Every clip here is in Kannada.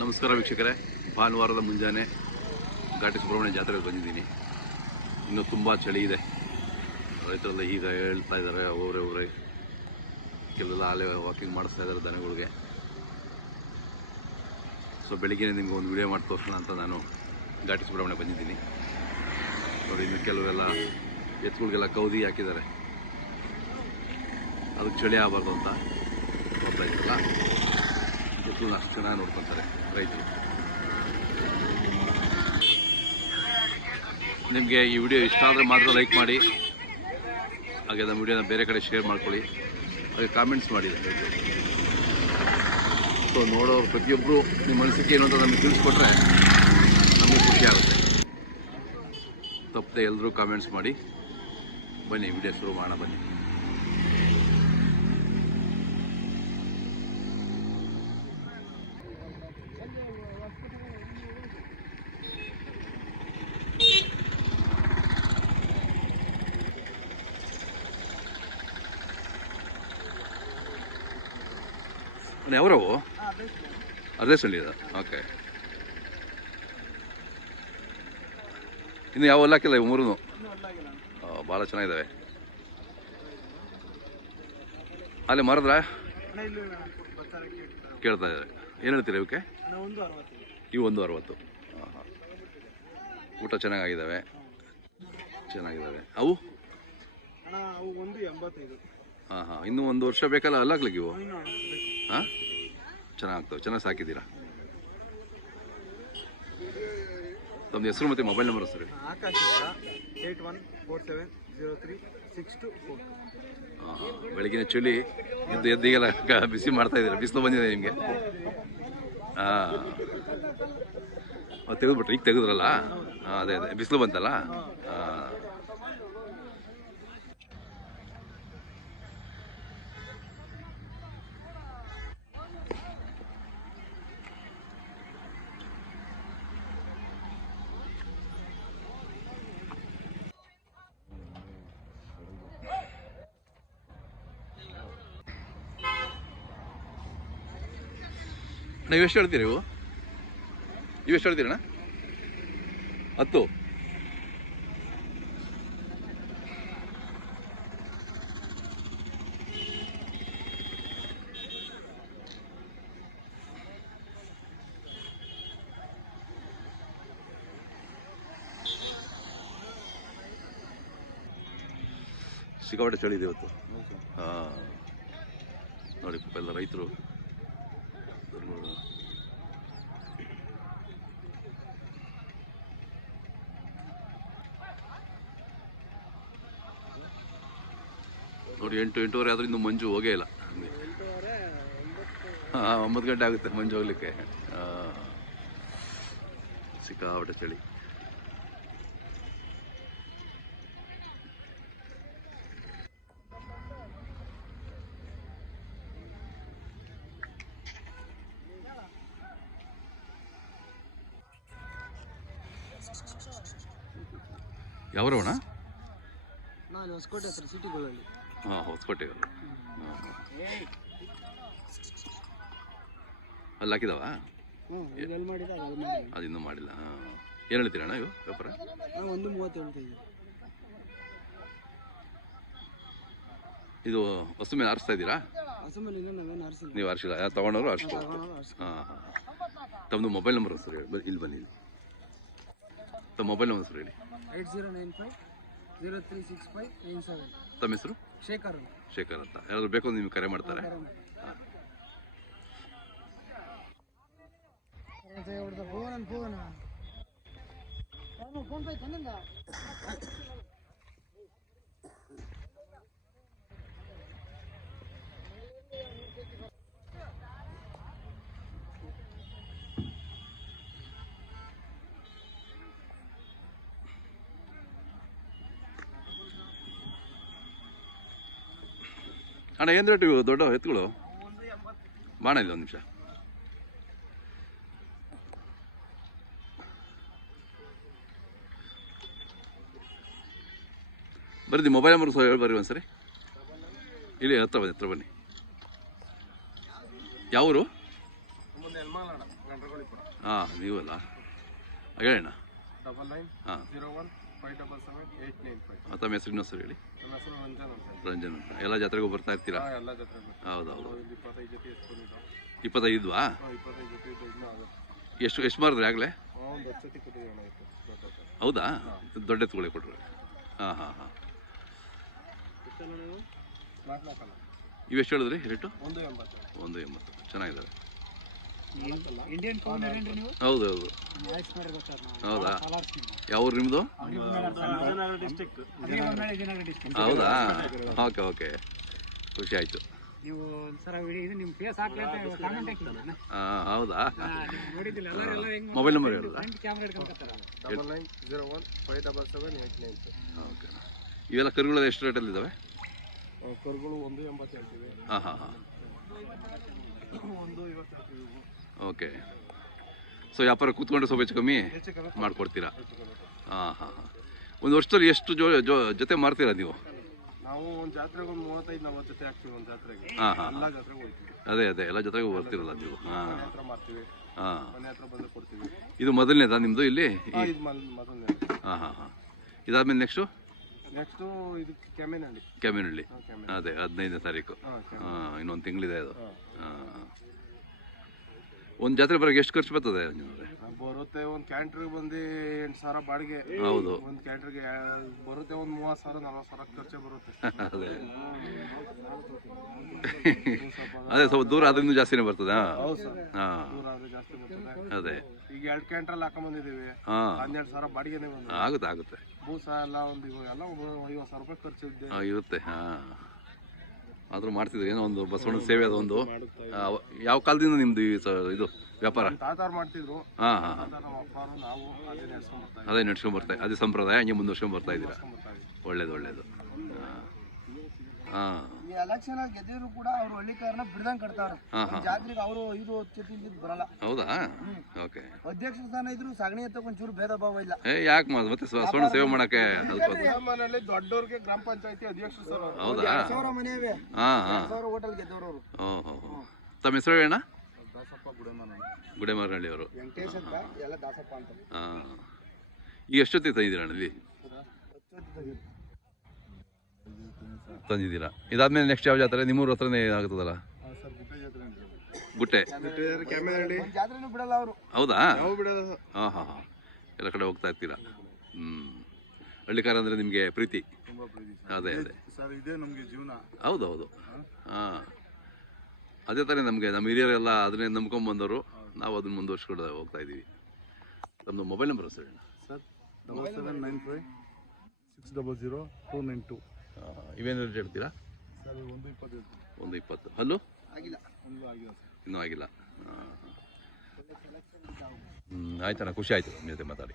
ನಮಸ್ಕಾರ ವೀಕ್ಷಕರೇ. ಭಾನುವಾರದ ಮುಂಜಾನೆ ಘಾಟಿ ಸುಬ್ರಹ್ಮಣ್ಯ ಜಾತ್ರೆಗೆ ಬಂದಿದ್ದೀನಿ. ಇನ್ನೂ ತುಂಬ ಚಳಿ ಇದೆ. ರೈತರೆಲ್ಲ ಈಗ ಹೇಳ್ತಾ ಇದ್ದಾರೆ ಅವರೇ ಅವರೇ. ಕೆಲವೆಲ್ಲ ಅಲ್ಲೇ ವಾಕಿಂಗ್ ಮಾಡಿಸ್ತಾ ಇದ್ದಾರೆ ದನಗಳಿಗೆ. ಸೊ ಬೆಳಿಗ್ಗೆ ನಿಮ್ಗೆ ಒಂದು ವಿಡಿಯೋ ಮಾಡಿ ತೋರಿಸೋಣ ಅಂತ ನಾನು ಘಾಟಿ ಸುಬ್ರಹ್ಮಣ್ಯ ಬಂದಿದ್ದೀನಿ. ನೋಡಿ, ಇನ್ನು ಕೆಲವೆಲ್ಲ ಎತ್ತುಗಳಿಗೆಲ್ಲ ಕೌದಿ ಹಾಕಿದ್ದಾರೆ. ಅದಕ್ಕೆ ಚಳಿ ಆಗಬಾರ್ದು ಅಂತ ಇದ್ದಾರಲ್ಲ. ಎತ್ತುಗಳನ್ನ ಅಷ್ಟು ಚೆನ್ನಾಗಿ ನೋಡ್ಕೊತಾರೆ ರೈತರು. ನಿಮಗೆ ಈ ವಿಡಿಯೋ ಇಷ್ಟ ಆದರೆ ಮಾತ್ರ ಲೈಕ್ ಮಾಡಿ. ಹಾಗೆ ನಮ್ಮ ವಿಡಿಯೋನ ಬೇರೆ ಕಡೆ ಶೇರ್ ಮಾಡ್ಕೊಳ್ಳಿ. ಹಾಗೆ ಕಾಮೆಂಟ್ಸ್ ಮಾಡಿ. ಸೊ ನೋಡೋರು ಪ್ರತಿಯೊಬ್ಬರು ನಿಮ್ಮ ಮನಸ್ಸಿಗೆ ಏನು ಅಂತ ನಮಗೆ ತಿಳಿಸ್ಕೊಟ್ರೆ ನಮಗೆ ಖುಷಿ ಆಗುತ್ತೆ. ತಪ್ಪದೆ ಎಲ್ಲರೂ ಕಾಮೆಂಟ್ಸ್ ಮಾಡಿ. ಬನ್ನಿ, ವಿಡಿಯೋ ಶುರು ಮಾಡೋಣ, ಬನ್ನಿ. ఎవరవు ಅದೇ ಸಂಡೀದ ಓಕೆ ಇನ್ನು ಯಾವ ಹೊಲ್ಲಾಕಿಲ್ಲ ಇವು ಮೂರು ಭಾಳ ಚೆನ್ನಾಗಿದ್ದಾವೆ ಅಲ್ಲಿ ಮರದ್ರ? ಕೇಳ್ತಾ ಇದ್ದಾರೆ. ಏನು ಹೇಳ್ತೀರಿ ಇವಕ್ಕೆ? ಇವು ಒಂದು ಅರವತ್ತು. ಹಾಂ ಹಾಂ ಊಟ ಚೆನ್ನಾಗಿದ್ದಾವೆ ಚೆನ್ನಾಗಿದ್ದಾವೆ ಅವು ಒಂದು ಎಂಬತ್ತೈದು. ಹಾಂ ಹಾಂ ಇನ್ನೂ ಒಂದು ವರ್ಷ ಬೇಕಲ್ಲ ಅಲ್ಲಾಗ್ಲಿಕ್ಕೆ ಇವು. ಹಾಂ ಚೆನ್ನಾಗ್ತವೆ ಚೆನ್ನಾಗಿ ಸಾಕಿದ್ದೀರಾ? ತಮ್ಮ ಹೆಸರು ಮತ್ತು mobile number sir Akash eight one four seven zero three six two four. ಬೆಳಗಿನ ಚಳಿ ಎದ್ದು ಎದ್ದಿಗೆಲ್ಲ ಬಿಸಿ ಮಾಡ್ತಾ ಇದ್ದೀರಾ? ಬಿಸಿಲು ಬಂದಿದೆ ನಿಮಗೆ. ಹಾಂ ತೆಗೆದ್ಬಿಟ್ರಿ ಈಗ ತೆಗೆದ್ರಲ್ಲ? ಹಾಂ ಅದೇ ಅದೇ ಬಿಸಿಲು ಬಂತಲ್ಲ? ಹಾಂ ನೀವು ಎಷ್ಟು ಹೇಳ್ತೀರಿ ನೀವು? ಇವೆಷ್ಟು ಎಷ್ಟು ಹೇಳ್ತೀರಣ್ಣ ಹತ್ತು. ಸಿಕ್ಕಾಪಟ್ಟೆ ಚಳಿ ಇದೆ ಇವತ್ತು. ಹಾಂ. ನೋಡಿ ಪಾಪ ಎಲ್ಲ ರೈತರು ನೋಡು. ನೋಡಿ ಎಂಟು ಎಂಟೂವರೆ ಆದ್ರೂ ಇನ್ನು ಮಂಜು ಹೋಗೇ ಇಲ್ಲ. ಹಾಂ ಒಂಬತ್ತು ಗಂಟೆ ಆಗುತ್ತೆ ಮಂಜು ಹೋಗ್ಲಿಕ್ಕೆ. ಸಿಕ್ಕಾಪಟ್ಟೆ ಚಳಿ. ಯಾವ್ರವಣ? ನಾನು ಹೊಸಕೋಟೆ ಹತ್ರ ಸಿಟಿಗಳಲ್ಲಿ ಹಾಂ ಹೊಸಕೋಟೆ ಅಲ್ಲಿ ಹಾಕಿದಾವ? ಅದು ಇನ್ನೂ ಮಾಡಿಲ್ಲ. ಹಾಂ. ಏನು ಹೇಳ್ತೀರಣ್ಣ ಇವು ವ್ಯಾಪಾರ ಒಂದು ಮೂವತ್ತು ಇದು ವಸ್ತು ಮೇಲೆ ಆರಿಸ್ತಾ ಇದ್ದೀರಾ? ನೀವು ಆರಿಸಿಲ್ಲ ಯಾರು ತೊಗೊಂಡವರು ಅರ್ಸಿ ಹಾಂ ಹಾಂ ತಮ್ಮದು ಮೊಬೈಲ್ ನಂಬರ್ ಸರ್ ಹೇಳಿ ಇಲ್ಲಿ ಬನ್ನಿ ಇಲ್ಲಿ. ತಮ್ಮ ಮೊಬೈಲ್ ನಂಬರ್ ಸರ್ ಹೇಳಿ. Eight zero nine five zero three six five nine seven. ತಮ್ಮ ಹೆಸರು? ಶೇಖರ್ ಅಂತ. ಶೇಖರ್ ಅಂತ. ಯಾರಾದ್ರು ಬೇಕು ನಿಮ್ಗೆ ಕರೆ ಮಾಡ್ತಾರೆ. ಫೋನ್ ಫೋನ್ ಫೋನ್ ಪೇ ಅಣ್ಣ ಏನು ರೇಟು ಇವು? ದೊಡ್ಡ ಎತ್ತುಗಳು ಬಾಣ ಇಲ್ಲ ಒಂದು ನಿಮಿಷ. ಬರ್ರಿ ಮೊಬೈಲ್ ನಂಬರ್ ಹೇಳಿ ಬರ್ರಿ ಒಂದ್ಸರಿ. ಇಲ್ಲಿ ಹತ್ರ ಬನ್ನಿ ಹತ್ರ ಬನ್ನಿ. ಯಾವೂರು? ಹಾಂ ನೀವಲ್ಲ? ಹೇಳಣ್ಣ ಹಾಂ. Five double seven eight nine five ತಮ್ಮ ಹೆಸರು ಸರಿ ಹೇಳಿ. ಹೆಸರು ರಂಜನ್ ಅಂತ ರಂಜನ್ ಅಂತ. ಎಲ್ಲ ಜಾತ್ರೆಗೂ ಬರ್ತಾ ಇರ್ತೀರಾ? ಹಾಂ ಎಲ್ಲ ಜೊತೆ ಹೌದೌದು ಇಪ್ಪತ್ತೈದು ಜೊತೆ ಇಪ್ಪತ್ತೈದ್ವಾ? ಹಾಂ ಇಪ್ಪತ್ತೈದು ಜೊತೆ ಇದು ಇನ್ನೂ ಆಗುತ್ತೆ ಎಷ್ಟು ಎಷ್ಟು ಮಾರಿದ್ರಿ ಆಗಲೇ? ಒಂದು ಹತ್ತು ಜೊತೆ ಕೊಟ್ಟಿದ್ದೀವಿ ಹೌದಾ? ದೊಡ್ಡ ಎತ್ತುಗಳೇ ಕೊಟ್ಟರು ಹಾಂ ಹಾಂ ಹಾಂ. ನಾಲ್ಕು ನಾಲ್ಕಲ್ಲ? ಇವೆಷ್ಟು ಹೇಳಿದ್ರಿ ರೇಟು? ಒಂದು ಎಂಬತ್ತು. ಒಂದು ಎಂಬತ್ತು. ಚೆನ್ನಾಗಿದ್ದಾವೆ ನೀವು? ಹೌದು ಹೌದು. ವಾಯ್ಸ್ ಹೌದಾ? ಯಾವ ಊರು ನಿಮ್ಮದು ಹೌದಾ. Okay okay. ಖುಷಿ ಆಯಿತು. ನೀವು ಒಂದ್ಸಲ ವಿಡಿಯೋ ಇದು ನಿಮ್ಮ ಫೇಸ್ ಹಾಕ್ಲಿ ಅಂತ ಕಾಮೆಂಟ್ ಹಾಕಿದ್ದೆ ಹಾಂ ಹೌದಾ ನೋಡಿದ್ದಿಲ್ಲ. ಮೊಬೈಲ್ ನಂಬರ್ ಹೇಳಲ್ಲ front camera ಇಟ್ಕೊಂಡ್ಕತ್ತಾರ double nine zero one five double seven eight nine okay. ಇವೆಲ್ಲ ಕರುಗಳು ಎಷ್ಟು ರೇಟಲ್ಲಿ ಇದ್ದಾವೆ ಕರುಗಳು ಒಂದು ಎಂಬತ್ತು ಹೇಳ್ತೀವಿ. ಹಾಂ ಹಾಂ ಹಾಂ. ಒಂದು ಇವತ್ತು ಹೇಳ್ತೀವಿ. ಓಕೆ ಸೊ ವ್ಯಾಪಾರ ಕೂತ್ಕೊಂಡ್ರೆ ಸ್ವಲ್ಪ ಹೆಚ್ಚು ಕಮ್ಮಿ ಮಾಡಿಕೊಡ್ತೀರಾ? ಹಾಂ ಹಾಂ ಹಾಂ. ಒಂದು ವರ್ಷದಲ್ಲಿ ಎಷ್ಟು ಜೋ ಜೋ ಜೊತೆ ಮಾಡ್ತೀರಾ ನೀವು? ನಾವು ಒಂದು ಜಾತ್ರೆಗೆ ಒಂದು ಮೂವತ್ತೈದು ನಲ್ವತ್ತು ಜೊತೆ ಹಾಕ್ತೀವಿ ಒಂದು ಜಾತ್ರೆಗೆ. ಹಾಂ ಹಾಂ ಎಲ್ಲ ಜಾತ್ರೆಗೆ ಹೋಗ್ತೀವಿ. ಅದೇ ಅದೇ. ಎಲ್ಲ ಜೊತೆಗೂ ಬರ್ತಿರಲ್ಲ ನೀವು. ಹಾಂ. ಹತ್ರ ಮಾರ್ತೀವಿ. ಹಾಂ. ಮನೆ ಹತ್ರ ಬಂದು ಕೊಡ್ತೀವಿ. ಇದು ಮೊದಲನೇದಾ ನಿಮ್ಮದು ಇಲ್ಲಿ? ಹಾಂ ಇದು ಮೊದಲನೇ ಹಾಂ ಹಾಂ ಹಾಂ. ಇದಾದ್ಮೇಲೆ ನೆಕ್ಸ್ಟು ನೆಕ್ಸ್ಟು ಇದು ಕೆಮ್ಮೆನಹಳ್ಳಿ ಕ್ಯಾಮಿನಹಳ್ಳಿ ಹಾಂ ಅದೇ ಹದಿನೈದನೇ ತಾರೀಕು. ಹಾಂ ಇನ್ನೊಂದು ತಿಂಗಳಿದೆ ಅದು. ಹಾಂ. ಹಾಂ. ಒಂದು ಜಾತ್ರೆ ಬರೋಕೆ ಎಷ್ಟು ಖರ್ಚು ಬರ್ತದೆ ಬರುತ್ತೆ ಒಂದು ಕ್ಯಾಂಟ್ರಿಗೆ ಬಂದು ಎಂಟು ಸಾವಿರ ಬಾಡಿಗೆ. ಹೌದು. ಒಂದು ಕ್ಯಾಂಟ್ರಿಗೆ ಬರುತ್ತೆ ಒಂದು ಮೂವತ್ತು ಸಾವಿರ ನಲ್ವತ್ತು ಸಾವಿರ ಖರ್ಚೆ ಬರುತ್ತೆ. ಅದೇ. ಸ್ವಲ್ಪ ಅದೇ ಸ್ವಲ್ಪ ದೂರ ಅದರಿಂದ ಜಾಸ್ತಿನೇ ಬರ್ತದೆ? ಹೌದು ಸರ್. ಹಾಂ. ದೂರ ಆದರೆ ಜಾಸ್ತಿ ಬರ್ತದೆ. ಅದೇ. ಈಗ ಎರಡು ಕ್ಯಾಂಟ್ರಲ್ಲಿ ಹಾಕೊಂಬಂದಿದ್ದೀವಿ ಹಾಂ. ಹನ್ನೆರಡು ಸಾವಿರ ಬಾಡಿಗೆನೇ ಬಂದು ಆಗುತ್ತೆ ಆಗುತ್ತೆ. ಬೂಸ ಎಲ್ಲ ಒಂದು ಇವಾಗ ಎಲ್ಲ ಒಂದು ಐವತ್ತು ಸಾವಿರ ರೂಪಾಯಿ ಖರ್ಚು ಇದ್ದೆ ಇರುತ್ತೆ ಹಾಂ. ಆದರೂ ಮಾಡ್ತಿದ್ರು. ಏನೋ ಒಂದು ಬಸವಣ್ಣ ಸೇವೆ ಅದೊಂದು ಯಾವ ಕಾಲದಿಂದ ನಿಮ್ಮದು ಈ ಸ ಇದು ವ್ಯಾಪಾರ? ನಮ್ಮ ತಾತಾರು ಮಾಡ್ತಿದ್ರು. ಹಾಂ ಹಾಂ ಹಾಂ. ನಮ್ಮ ಅಪ್ಪಾರು ನಾವು ಅದೇ ನಡ್ಸ್ಕೊಂಡ್ ಬರ್ತಾ ಅದೇ ನಡ್ಸ್ಕೊಂಡ್ ಬರ್ತಾ ಅದೇ ಸಂಪ್ರದಾಯ ಹಂಗೆ ಮುಂದುವರ್ಸ್ಕೊಂಡ್ ಬರ್ತಾ ಇದ್ದೀರಾ? ಇದ್ದೀವಿ ಒಳ್ಳೇದು ಒಳ್ಳೇದು. ಹಾಂ ಎಲೆಕ್ಷನ್ ಅಲ್ಲಿ ಗೆದ್ದಿದ್ರು ಕೂಡ ಅವ್ರು ಹಳ್ಳಿಕಾರನ ಬಿಡ್ದಂಗ್ ಕಟ್ತಾರೆ ಜಾತ್ರೆಗೆ ಅವರು ಇದು ಬರಲ್ಲ. ಹೌದಾ? ಓಕೆ. ಅಧ್ಯಕ್ಷ ಸ್ಥಾನ ಇದ್ರು ಸಗಣಿ ಅಂತ ಒಂಚೂರು ಭೇದ ಭಾವ ಇಲ್ಲ. ಏ ಯಾಕೆ ಮಾಡಿ ಮತ್ತೆ ಸ್ವ- ಸ್ವರ್ಣ ಸೇವೆ ಮಾಡಕ್ಕೆ ಮನೆಯಲ್ಲಿ ದೊಡ್ಡವ್ರಿಗೆ ಗ್ರಾಮ ಪಂಚಾಯತಿ ಅಧ್ಯಕ್ಷ ಸರ್. ಹೌದಾ? ಸಾವಿರ ಮನೆಯವೇ ಸಾವಿರ ಹೋಟೆಲ್ ಗೆದ್ದವ್ರು ಅವರು. ತಮ್ಮ ಹೆಸರು ಏನ ದಾಸಪ್ಪ ಗುಡಮನ. ಗುಡೆಮಾರನಹಳ್ಳಿ ಅವರು. ವೆಂಕಟೇಶ್ ಅಂತ ಎಲ್ಲ ದಾಸಪ್ಪ ಅಂತ. ಹಾಂ. ಈಗ ಎಷ್ಟೊತ್ತಿ ತಂದಿದ್ದೀರಾ ಅಣ್ಣ ಇಲ್ಲಿ ತಂದಿದ್ದೀರಾ? ಇದಾದ್ಮೇಲೆ ನೆಕ್ಸ್ಟ್ ಯಾವ ಜಾತ್ರೆ? ನಿಮ್ಮೂರ ಹತ್ರನೇ ಜಾತ್ರೆ ಗುಟ್ಟೆ ಕೆಮ್ಮೆನಹಳ್ಳಿ ಬಿಡಲ್ಲ ಅವರು. ಹೌದಾ? ಹಾಂ ಹಾಂ ಹಾಂ. ಎಲ್ಲ ಕಡೆ ಹೋಗ್ತಾ ಇರ್ತೀರಾ? ಹ್ಞೂ ಹಳ್ಳಿಕಾರ ಅಂದರೆ ನಿಮಗೆ ಪ್ರೀತಿ. ತುಂಬಾ ಪ್ರೀತಿ ಅದೇ ಅದೇ. ಸರ್ ಇದೆ ನಮಗೆ ಜೀವನ. ಹೌದು ಹೌದು ಹಾಂ. ಅದೇ ಥರ ನಮಗೆ ನಮ್ಮ ಹಿರಿಯರೆಲ್ಲ ಅದನ್ನೇ ನಂಬ್ಕೊಂಬಂದವರು ನಾವು ಅದನ್ನ ಮುಂದುವರ್ಸ್ಕೊಂಡು ಹೋಗ್ತಾ ಇದ್ದೀವಿ. ನಮ್ಮದು mobile number sir? Sir double seven nine five six double zero two nine two ಇವೇನು ರೇಟ್ ಹೇಳ್ತೀರಾ? ಸರ್ ಒಂದು ಇಪ್ಪತ್ತು ಒಂದು ಇಪ್ಪತ್ತು. ಹಲ್ಲು? ಆಗಿಲ್ಲ. ಇನ್ನೂ ಆಗಿಲ್ಲ. ಹ್ಞೂ ಆಯ್ತಣ್ಣ ಖುಷಿ ಆಯಿತು ನಿಮ್ಮ ಜೊತೆ ಮಾತಾಡಿ.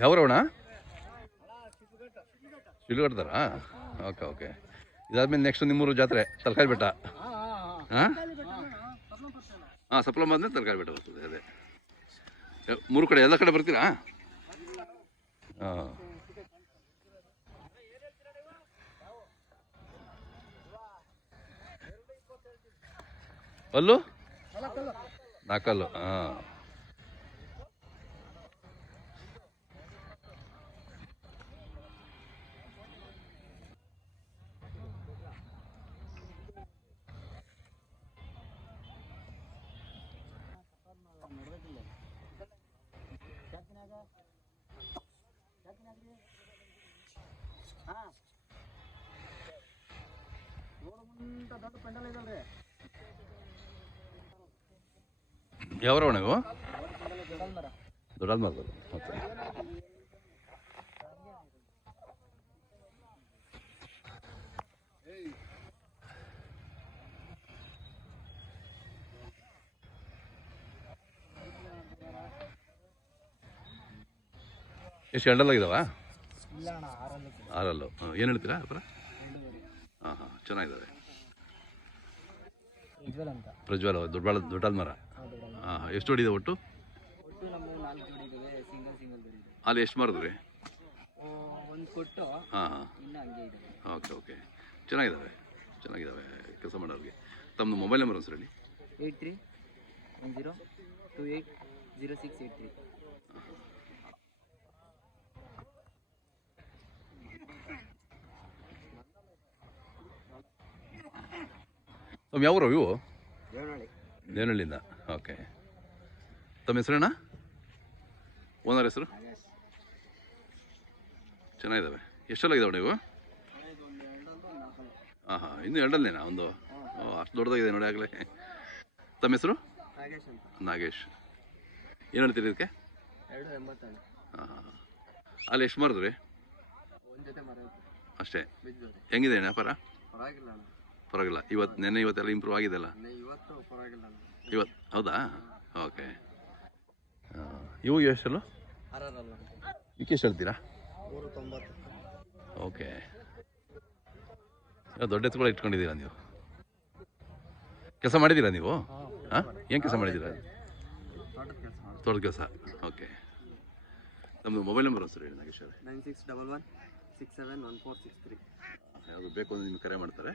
ಯಾವ್ರವಣ ಶಿಲ್ಗಡ್ದಾರಾ ಓಕೆ ಓಕೆ. ಇದಾದ್ಮೇಲೆ ನೆಕ್ಸ್ಟ್ ನಿಮ್ಮೂರು ಜಾತ್ರೆ ತರಕಾರಿ ಬೆಟ್ಟ. ಹಾಂ ಹಾಂ? ಸಪ್ಲಮ್ ಆದ್ಮೇಲೆ ತರಕಾರಿ ಬೆಟ್ಟ ಬರ್ತದೆ ಅದೇ. ಮೂರು ಕಡೆ ಎಲ್ಲ ಕಡೆ ಬರ್ತೀರಾ? ಹಾಂ. ಅಲ್ಲೂ ನಾಲ್ಕಲ್ಲು ಹಾಂ. ಯಾವ ನೀವು ದೊಡ್ಡಲ್ಮರ ಓಕೆ. ಎಷ್ಟು ಗಂಡಲ್ಲಾಗಿದ್ದಾವ ಆರಲ್ಲು. ಏನು ಹೇಳ್ತೀರಾ ಅಪರ? ಹಾಂ ಹಾಂ ಚೆನ್ನಾಗಿದ್ದಾವೆ. ಪ್ರಜ್ವಲ್ ದೊಡ್ಡ ದೊಡ್ಡ ಮರ. ಹಾಂ ಎಷ್ಟು ಇದೆ ಒಟ್ಟು? ಒಟ್ಟು ನಮ್ಮದು ನಾಲ್ಕು ಜೋಡಿ ಇದ್ದಾವೆ ಸಿಂಗಲ್ ಸಿಂಗಲ್ ಜೋಡಿ ಇದೆ ಅಲ್ಲಿ ಎಷ್ಟು ಮಾರಿದ್ರಿ? ಒಂದು ಕೊಟ್ಟು ಹಾಂ ಹಾಂ. ಇನ್ನು ಹಂಗೆ ಇದೆ ಓಕೆ ಓಕೆ. ಚೆನ್ನಾಗಿದ್ದಾವೆ ಚೆನ್ನಾಗಿದ್ದಾವೆ ಕೆಲಸ ಮಾಡೋರಿಗೆ. ತಮ್ಮದು ಮೊಬೈಲ್ ನಂಬರ್ ಸರ್ ಹೇಳಿ. Eight three one zero two eight zero six eight three. ಯಾವ ಇವು? ದೇವನಹಳ್ಳಿ. ದೇವನಹಳ್ಳಿಯಿಂದ. ಓಕೆ. ತಮ್ಮ ಹೆಸರಣ್ಣ ಓನರ್ ಹೆಸರು? ಚೆನ್ನಾಗಿದ್ದಾವೆ. ಇದಾವೆ ನೀವು? ಹಾಂ ಹಾಂ ಇನ್ನೂ ಎರಡಲ್ಲೇನಾ ಒಂದು? ಅಷ್ಟು ದೊಡ್ಡದಾಗಿದೆ ನೋಡಿ ಆಗಲೇ. ತಮ್ಮ ಹೆಸರು? ನಾಗೇಶ್ ಏನು ಹೇಳ್ತೀರಿ ಇದಕ್ಕೆ? ಹಾಂ ಹಾಂ ಅಲ್ಲಿ ಎಷ್ಟು ಮಾರಿದ್ರಿ? ಅಷ್ಟೇ. ಹೆಂಗಿದೆ ವ್ಯಾಪಾರ? ಪರವಾಗಿಲ್ಲ ಅಣ್ಣ. ಪರವಾಗಿಲ್ಲ. ಇವತ್ತು ನೆನ್ನೆ ಇವತ್ತೆಲ್ಲ ಇಂಪ್ರೂವ್ ಆಗಿದೆಲ್ಲ ಇವತ್ತು ಹೌದಾ? ಓಕೆ. ಇವು ಎಷ್ಟಲ್ಲ ಇದಕ್ಕೆ ಎಷ್ಟು ಹೇಳ್ತೀರಾ? ಓಕೆ. ದೊಡ್ಡ ಎತ್ತುಗಳು ಇಟ್ಕೊಂಡಿದ್ದೀರಾ ನೀವು? ಕೆಲಸ ಮಾಡಿದ್ದೀರಾ ನೀವು? ಹಾಂ ಏನು ಕೆಲಸ ಮಾಡಿದ್ದೀರಾ? ತೋಟದ ಕೆಲಸ ಓಕೆ. ನಮ್ಮದು ಮೊಬೈಲ್ ನಂಬರ್ ಸರ್ ಹೇಳಿ ನಾಗೇಶ್ ಅವರೇ. Nine six double one six seven one four six three. ಯಾವುದು ಬೇಕು ಅಂದರೆ ನಿಮ್ಗೆ ಕರೆ ಮಾಡ್ತಾರೆ.